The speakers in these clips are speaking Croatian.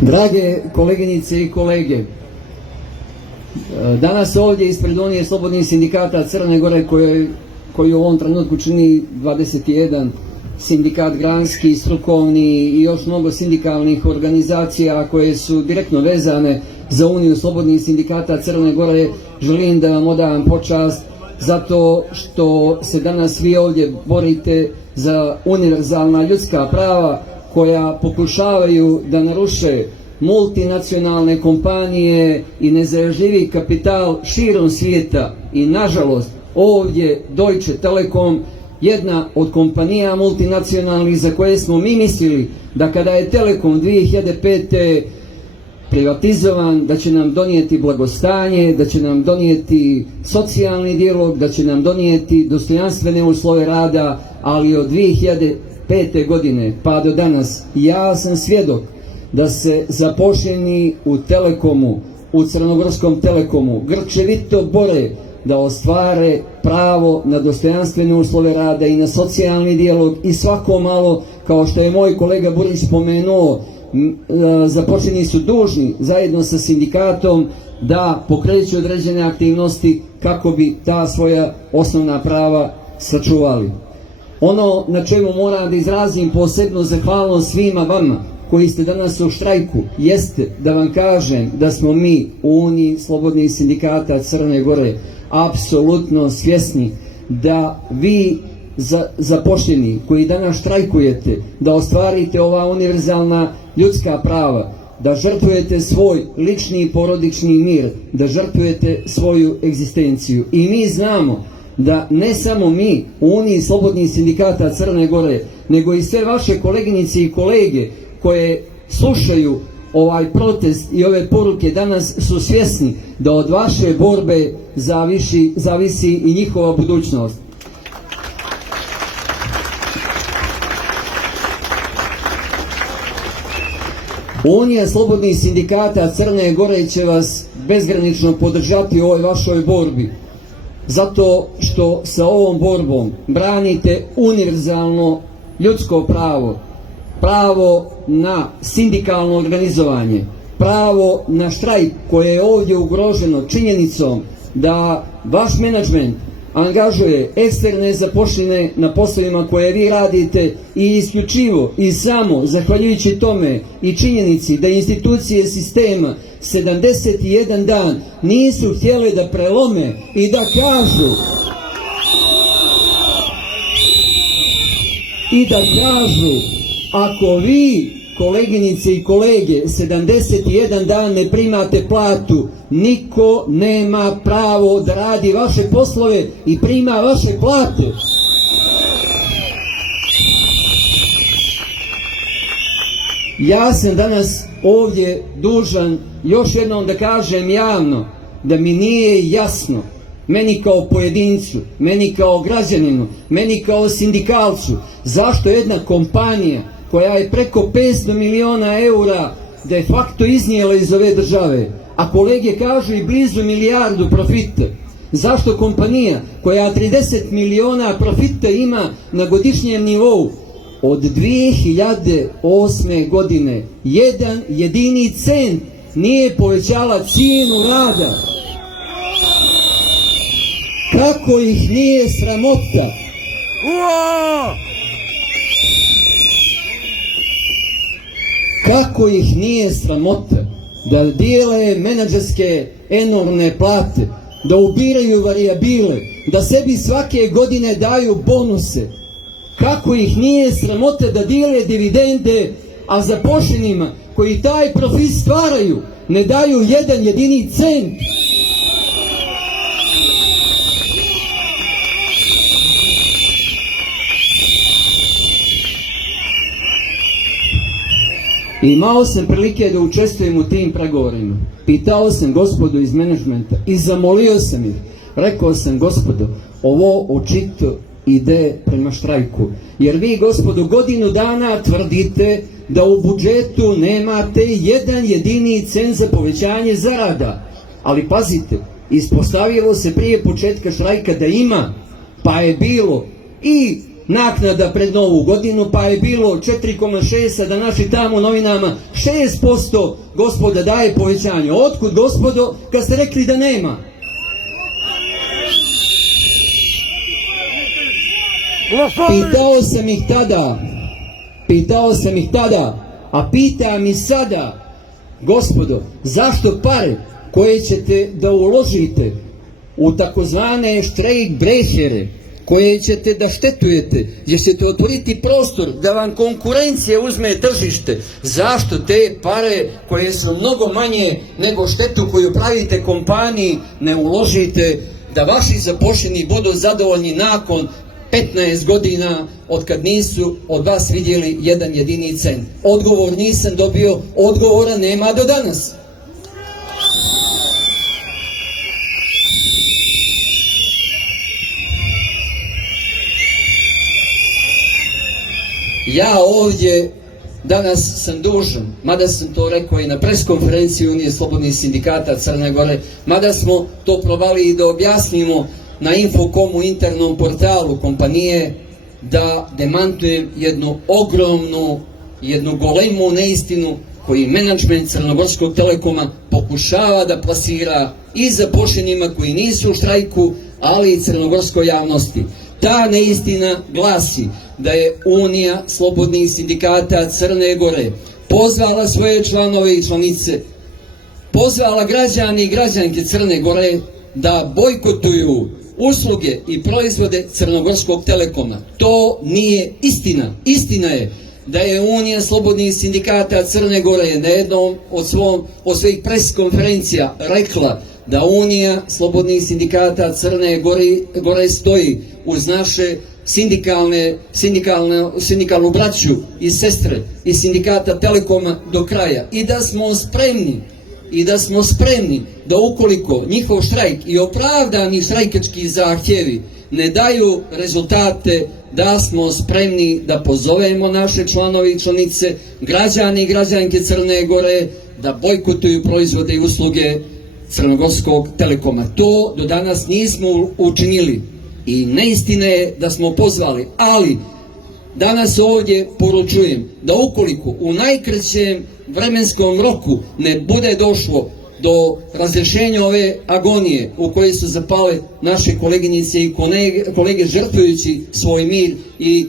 Drage koleginice i kolege, danas ovdje ispred Unije slobodnih sindikata Crne Gore, koju u ovom trenutku čini 21 sindikat granski, strukovni i još mnogo sindikalnih organizacija koje su direktno vezane za Uniju slobodnih sindikata Crne Gore, želim da vam odam počast zato što se danas vi ovdje borite za univerzalna ljudska prava koja pokušavaju da naruše multinacionalne kompanije i nezajažljivi kapital širom svijeta. I nažalost ovdje Deutsche Telekom, jedna od kompanija multinacionalnih za koje smo mi mislili da kada je Telekom 2005. privatizovan da će nam donijeti blagostanje, da će nam donijeti socijalni dijalog, da će nam donijeti dostojanstvene uslove rada, ali od 2005. godine pa do danas ja sam svjedok da se zaposleni u Telekomu, u Crnogorskom Telekomu grčevito bore da ostvare pravo na dostojanstvene uslove rada i na socijalni dijalog i svako malo, kao što je moj kolega Burić spomenuo, zaposleni su dužni zajedno sa sindikatom da pokreću određene aktivnosti kako bi ta svoja osnovna prava sačuvali. Ono na čemu moram da izrazim posebno zahvalnost svima vama koji ste danas u štrajku jeste da vam kažem da smo mi u Uniji slobodnih sindikata Crne Gore apsolutno svjesni da vi zaposleni koji danas štrajkujete da ostvarite ova univerzalna ljudska prava, da žrtvujete svoj lični i porodični mir, da žrtvujete svoju egzistenciju. I mi znamo da ne samo mi u Uniji slobodnih sindikata Crne Gore, nego i sve vaše koleginice i kolege koje slušaju ovaj protest i ove poruke danas su svjesni da od vaše borbe zavisi i njihova budućnost. Unija slobodnih sindikata Crne Gore će vas bezgranično podržati u ovoj vašoj borbi, zato što sa ovom borbom branite univerzalno ljudsko pravo, pravo na sindikalno organizovanje, pravo na štrajk koje je ovdje ugroženo činjenicom da vaš menadžment angažuje eksterne zaposlene na poslovima koje vi radite i isključivo i samo zahvaljujući tome i činjenici da institucije sistema 71 dan nisu htjele da prelome i da kažu ako vi, koleginice i kolege, 71 dan ne primate platu, niko nema pravo da radi vaše poslove i prima vaše plate. Ja sam danas ovdje dužan još jednom da kažem javno da mi nije jasno, meni kao pojedincu, meni kao građaninu, meni kao sindikalcu, zašto jedna kompanija koja je preko 500 miliona eura de facto iznijela iz ove države, a kolege kažu i blizu milijardu profita, zašto kompanija koja 30 miliona profita ima na godišnjem nivou od 2008. godine jedan jedini cent nije povećala cijenu rada? Kako ih nije sramota? Kako ih nije sramota da dijele menadžerske enormne plate, da ubiraju varijabile, da sebi svake godine daju bonuse? Kako ih nije sramota da dijele dividende, a zaposlenima koji taj profit stvaraju ne daju jedan jedini cent? Imao sam prilike da učestvujem u tim pregovorima. Pitao sam gospodu iz menadžmenta i zamolio sam ih. Rekao sam, gospodo, ovo očito ide prema štrajku. Jer vi, gospodo, godinu dana tvrdite da u budžetu nemate jedan jedini cent za povećanje zarada. Ali pazite, ispostavilo se prije početka štrajka da ima, pa je bilo i naknada pred novu godinu, pa je bilo 4,6, a da naši tamo novinama 6% gospoda daje povećanje. Otkud, gospodo, kad ste rekli da nema? Pitao sam ih tada, a pitam i sada, gospodo, zašto pare koje ćete da uložite u takozvane štrejk brejkere, koje ćete da štetujete, gdje ćete otvoriti prostor da vam konkurencija uzme tržište, zašto te pare koje su mnogo manje nego štetu koju pravite kompaniji ne uložite da vaši zaposleni budu zadovoljni nakon 15 godina od kad nisu od vas vidjeli jedan jedini cent? Odgovor nisam dobio, odgovora nema do danas. Ja ovdje danas sam dužan, mada sam to rekao i na preskonferenciji Unije slobodnih sindikata Crne Gore, mada smo to probali i da objasnimo na Infocomu, internom portalu kompanije, da demantujem jednu ogromnu, jednu golemu neistinu koji menadžment Crnogorskog Telekoma pokušava da plasira i zaposlenima koji nisu u štrajku, ali i crnogorskoj javnosti. Ta neistina glasi da je Unija slobodnih sindikata Crne Gore pozvala svoje članove i članice, pozvala građane i građanke Crne Gore da bojkotuju usluge i proizvode Crnogorskog Telekoma. To nije istina. Istina je da je Unija slobodnih sindikata Crne Gore na jednom od svojih preskonferencija rekla da Unija slobodnih sindikata Crne Gore stoji uz naše sindikalnu braću i sestre i sindikata Telekoma do kraja i da smo spremni da ukoliko njihov štrajk i opravdani štrajkački zahtjevi ne daju rezultate, da smo spremni da pozovemo naše članove i članice, građane i građanke Crne Gore da bojkotuju proizvode i usluge Crnogorskog Telekoma. To do danas nismo učinili i neistina je da smo pozvali, ali danas ovdje poručujem da ukoliko u najkraćem vremenskom roku ne bude došlo do razrješenja ove agonije u kojoj su zapale naše koleginice i kolege žrtvujući svoj mir i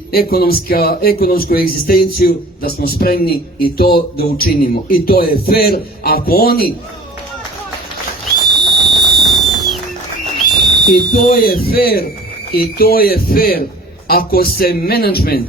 ekonomsku egzistenciju, da smo spremni i to da učinimo. I to je fair ako oni... I to je fair ako se menadžment,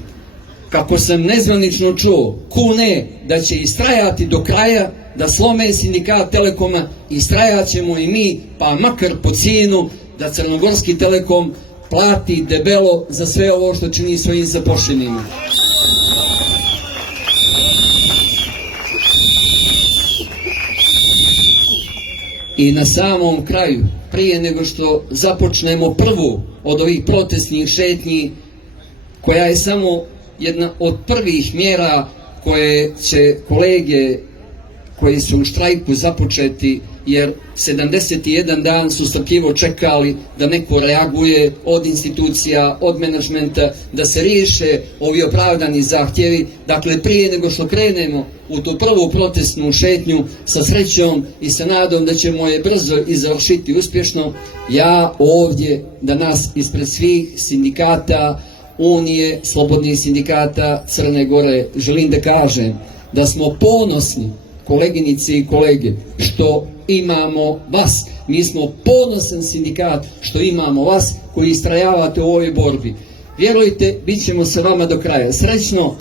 kako sam nezvanično čuo, kune da će istrajati do kraja, da slome sindikat Telekoma, istrajat ćemo i mi, pa makar po cijenu da Crnogorski Telekom plati debelo za sve ovo što čini svojim zaposlenima. I na samom kraju, prije nego što započnemo prvu od ovih protestnih šetnji, koja je samo jedna od prvih mjera koje će kolege koji su u štrajku započeti, jer 71 dan su strpljivo čekali da neko reaguje od institucija, od menadžmenta, da se riješe ovi opravdani zahtjevi. Dakle, prije nego što krenemo u tu prvu protestnu šetnju, sa srećom i sa nadom da ćemo je brzo i završiti uspješno, ja ovdje danas ispred svih sindikata Unije slobodnih sindikata Crne Gore želim da kažem da smo ponosni, koleginice i kolege, što imamo vas. Mi smo ponosan sindikat što imamo vas koji istrajavate u ovoj borbi. Vjerujte, bit ćemo sa vama do kraja. Srećno!